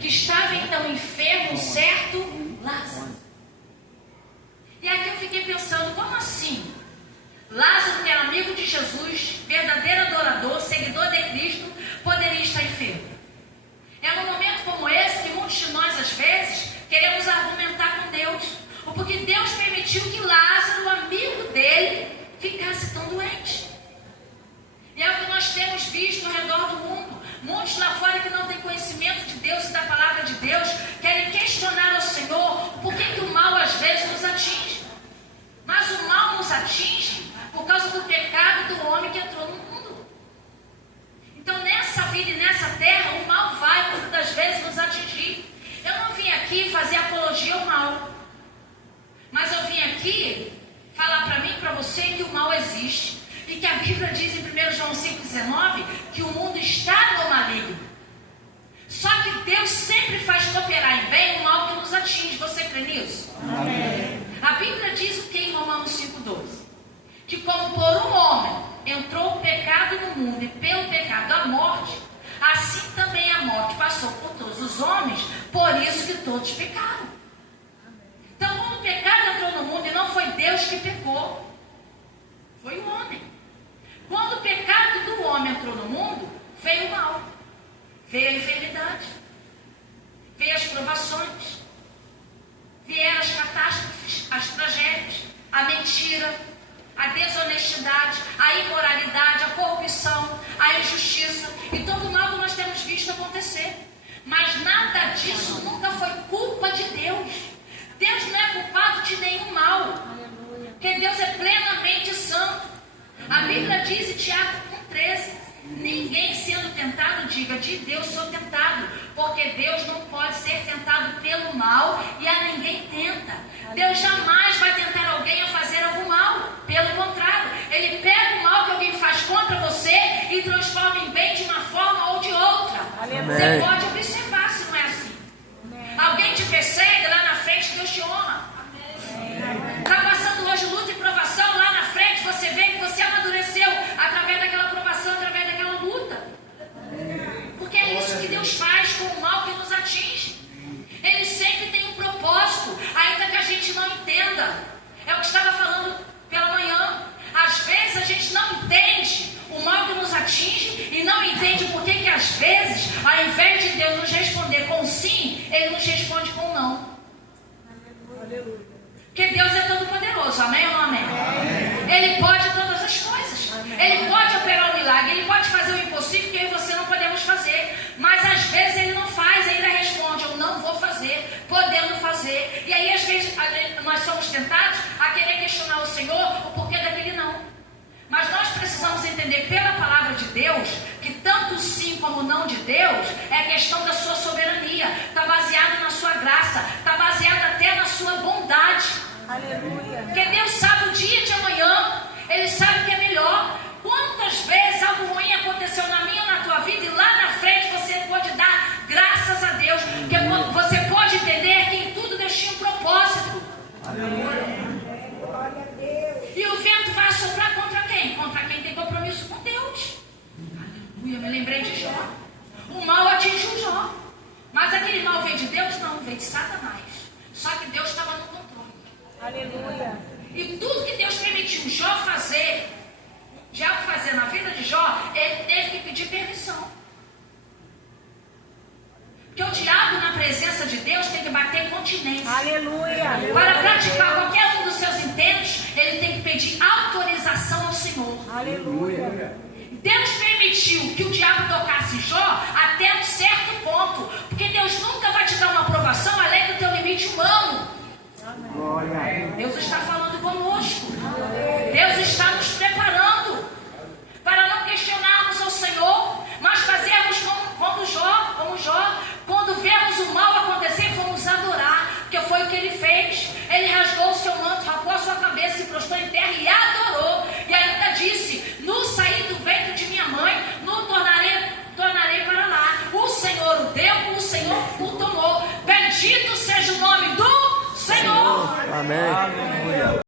que estava então enfermo, um certo Lázaro. E aqui eu fiquei pensando, como assim? Lázaro, que era amigo de Jesus, verdadeiro adorador, seguidor de Cristo, poderia estar enfermo. É num momento como esse que muitos de nós, às vezes, queremos argumentar com Deus. Ou porque Deus permitiu que Lázaro, o amigo dele, ficasse tão doente. E é o que nós temos visto ao redor do mundo. Muitos lá fora que não têm conhecimento de Deus e da palavra de Deus, querem questionar ao Senhor por que o mal às vezes nos atinge. Mas o mal nos atinge por causa do pecado do homem que entrou no mundo. Então nessa vida e nessa terra, o mal vai muitas das vezes nos atingir. Eu não vim aqui fazer apologia ao mal. Mas eu vim aqui falar para mim e para você que o mal existe. E que a Bíblia diz em 1 João 5,19 que o mundo está no maligno. Só que Deus sempre faz cooperar em bem o mal que nos atinge. Você crê nisso? Amém. A Bíblia diz o que em Romanos 5,12? Que como por um homem entrou o pecado no mundo e pelo pecado a morte, assim também a morte passou por todos os homens, por isso que todos pecaram. Então quando o pecado entrou no mundo, e não foi Deus que pecou, foi o homem. Quando o pecado do homem entrou no mundo, veio o mal, veio a enfermidade, veio as provações, vieram as catástrofes, as tragédias, a mentira, a desonestidade, a imoralidade, a corrupção, a injustiça e todo o mal que nós temos visto acontecer. Mas nada disso nunca foi culpa de Deus. Deus não é culpado de nenhum mal, porque Deus é plenamente santo. A Bíblia diz em Tiago 1,13: ninguém sendo tentado diga, de Deus sou tentado, porque Deus não pode ser tentado pelo mal e a ninguém tenta. Deus jamais vai tentar alguém a fazer algum mal. Pelo contrário, Ele pega o mal que alguém faz contra você e transforma em bem de uma forma ou de outra. Amém. Você pode observar se não é assim. Alguém te persegue, lá na frente Deus te honra. Está passando hoje luta e provação, lá na frente você vê que você amadureceu através daquela provação, através daquela luta. Porque é isso que Deus faz com o mal que nos atinge. Ele sempre tem um propósito, ainda que a gente não entenda. É o que estava falando pela manhã. Às vezes a gente não entende o mal que nos atinge e não entende por que às vezes, ao invés de Deus nos responder com sim, Ele nos responde com não. Aleluia. Porque Deus é todo poderoso, amém ou não amém? Ele pode todas as coisas. Ele pode operar um milagre, Ele pode fazer o impossível que eu e você não podemos fazer. Mas às vezes Ele não faz, ainda responde, eu não vou fazer, podendo fazer. E aí às vezes nós somos tentados a querer questionar o Senhor o porquê daquele não. Mas nós precisamos entender pela palavra de Deus que tanto o sim como o não de Deus é questão da sua soberania. Está baseado na sua graça, está baseado até na sua bondade. Aleluia. Porque Deus sabe o dia de amanhã, Ele sabe o que é melhor. Quantas vezes algo ruim aconteceu na minha ou na tua vida e lá na frente você pode dar graças a Deus. Porque você pode entender que em tudo Deus tinha um propósito. Glória a Deus. E o vento vai soprar contra quem? Contra quem tem compromisso com Deus. Aleluia, eu me lembrei de Jó. O mal atingiu Jó. Mas aquele mal veio de Deus? Não, veio de Satanás. Só que Deus estava no controle. Aleluia. E tudo que Deus permitiu Jó fazer, diabo fazer na vida de Jó, ele teve que pedir permissão. Porque o diabo, na presença de Deus, tem que bater continência. Aleluia. Para praticar qualquer um dos seus intentos, ele tem que pedir autorização ao Senhor. Aleluia. Deus permitiu que o diabo tocasse Jó até um certo ponto. Porque Deus nunca vai te dar uma aprovação além do teu limite humano. Deus está falando conosco. Deus está nos preparando para não questionarmos ao Senhor, mas fazermos como Jó, quando vemos o mal acontecer, fomos adorar, porque foi o que ele fez. Ele rasgou o seu manto, rapou a sua cabeça, se prostrou em terra e adorou. E ainda disse: no sair do ventre de minha mãe, no tornarei para lá. O Senhor o deu, o Senhor o tomou. Bendito seja o nome do Senhor. Amém.